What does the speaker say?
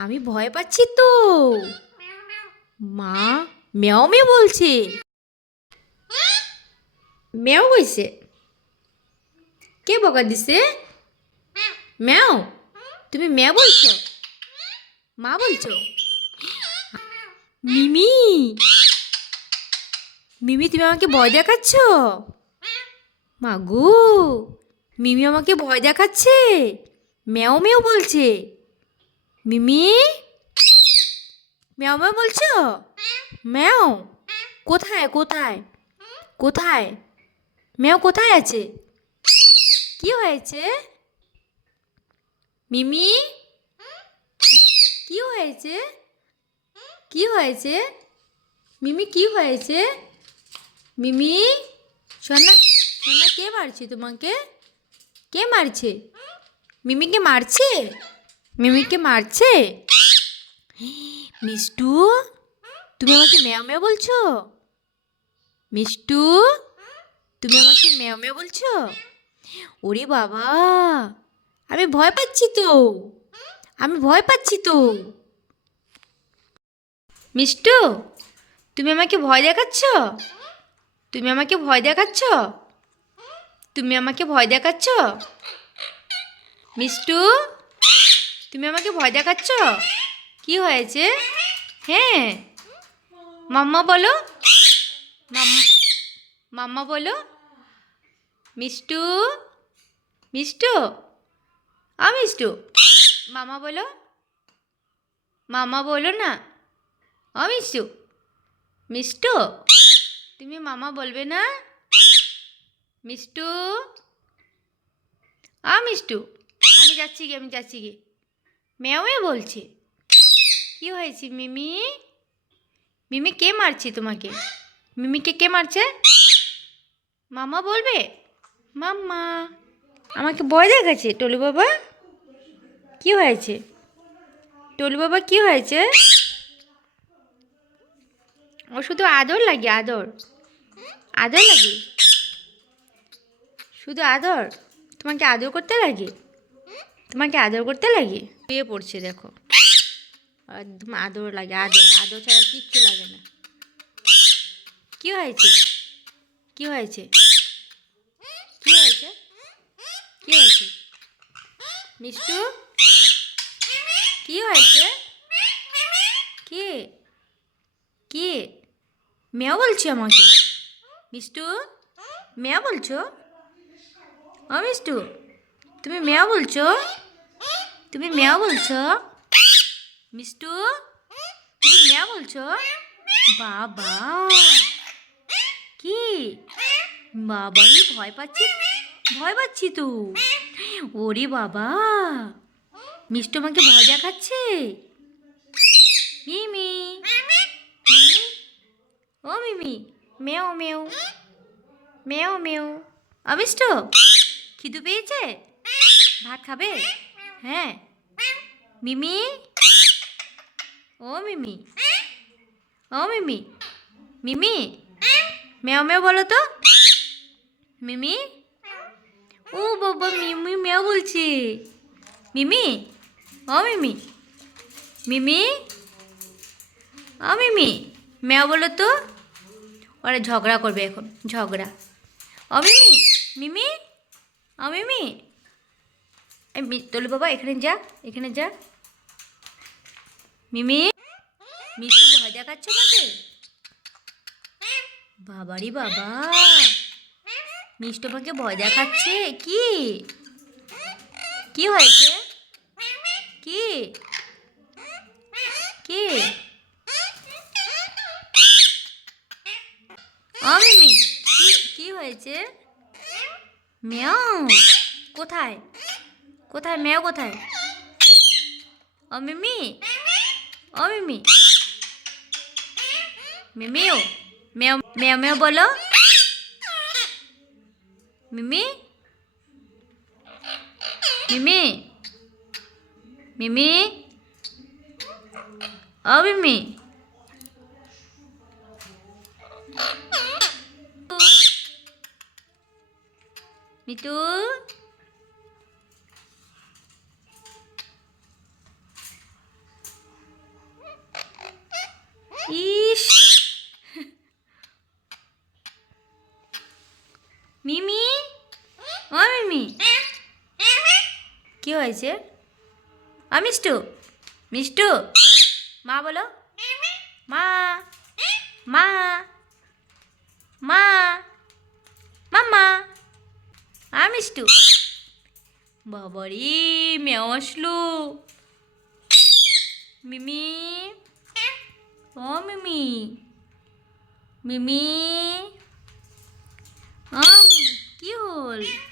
আমি ভয় পাচ্ছি তো। মা মেও মেয়ে বলছে। মেও কইছে। কে বকা দিছে? ম্যাও তুমি ম্যাও বলছো? মা বলছো? মিমি মিমি, তুমি আমাকে ভয় দেখাচ্ছ? মাগু মিমি আমাকে ভয় দেখাচ্ছে। ম্যাও ম্যাও বলছে। মিমি? ম্যাও ম্যাও বলছো? ম্যাও? কোথায় কোথায়? কোথায়? ম্যাও কোথায় আছে? কি হয়েছে? মিমি? কি হয়েছে? কি হয়েছে? মিমি, কি হয়েছে? মিমি? সোনা সোনা, কে মারছে তোমাকে? কে মারছে? মিমিকে মারছে? মিমিকে মারছে? মিষ্টু, তুমি আমাকে ম্যাও ম্যাও বলছো? মিষ্টু, তুমি আমাকে ম্যাও ম্যাও বলছো? ওরে বাবা, আমি ভয় পাচ্ছি তো। আমি ভয় পাচ্ছি তো। মিষ্টু, তুমি আমাকে ভয় দেখাচ্ছ? তুমি আমাকে ভয় দেখাচ্ছ? তুমি আমাকে ভয় দেখাচ্ছ? মিষ্টু তুমি আমাকে ভয় দেখাচ্ছ? কি হয়েছে? হ্যাঁ। মাম্মা বলো। মাম্মা বলো। মিষ্টু? মিষ্টু? আ, মিষ্টু। মামা বলো। মামা বলো না। অ মিষ্টু। মিষ্টু? তুমি মামা বলবে না? মিষ্টু? আ, মিষ্টু। আমি যাচ্ছি কি আমি যাচ্ছি কি মেয়ে বলছে। কি হয়েছে মিমি? মিমি কে মারছে তোমাকে? মিমিকে কে মারছে? মামা বলবে? মাম্মা। আমাকে ভয় দেখাচ্ছে, টলু বাবা। কি হয়েছে? টলু বাবা, কি হয়েছে? ও শুধু আদর লাগে, আদর। আদর লাগে? শুধু আদর? তোমাকে আদর করতে লাগে? তোমাকে আদর করতে লাগে? শুয়ে পড়ছে, দেখো। একদম আদর লাগে, আদর আদর ছাড়া কিচ্ছু লাগে না। কি হয়েছে? কি হয়েছে? কি হয়েছে? কি হয়েছে? মিষ্টু? কি হয়েছে? কি? কি? মেয়া বলছি আমাকে। মিষ্টু? মেয়া বলছো? ও মিষ্টু, তুমি মেয়া বলছো? তুমি মেয়া বলছো? মিষ্টু? তুমি মেয়া বলছো? বাবা। কি? বাবা রে ভয় পাচ্ছি। ভয় পাচ্ছি তো। ওরে বাবা। মিষ্টু আমাকে ভয় দেখাচ্ছে। মিমি। মিমি? ও মিমি। মেও মেও। মেও মেও। অমিষ্ট খিদু পেয়েছে? ভাত খাবে? হ্যাঁ। মিমি? ও মিমি। ও মিমি। মিমি? মেও মেও বলো তো। মিমি? ও বাবা, মিমি মেও বলছে। মিমি? ও মিমি। মিমি? ও মিমি, মেও বলো তো। ওরা ঝগড়া করবে এখন, ঝগড়া। ও মিমি? মিমি? ও মিমি? তোলে বাবা, এখানে যা এখানে যা। মিমি, মিষ্টি ভয় দেখাচ্ছ আমাকে বাবারি বাবা। মিষ্টি আমাকে ভয় দেখাচ্ছে, কি? কি হয়েছে? কি? কি? ও মিমি, কি হয়েছে? মেও কোথায়? কোথায়? মেও কোথায়? ও, মিমি? ও, মিমি? মিমিও? মেও মেও মেও বলো। মিমি? মিমি? মিমি? ও, মিমি? মিটু মিমি কি হয়েছে? আ, মিষ্টু। মিষ্টু। মা বলো। মা। মা। মা। মাম্মা। আ, মিষ্টু। বাবারি মেও আসলো। মিমি। ও, মিমি। মিমি। মিমি, কি হল?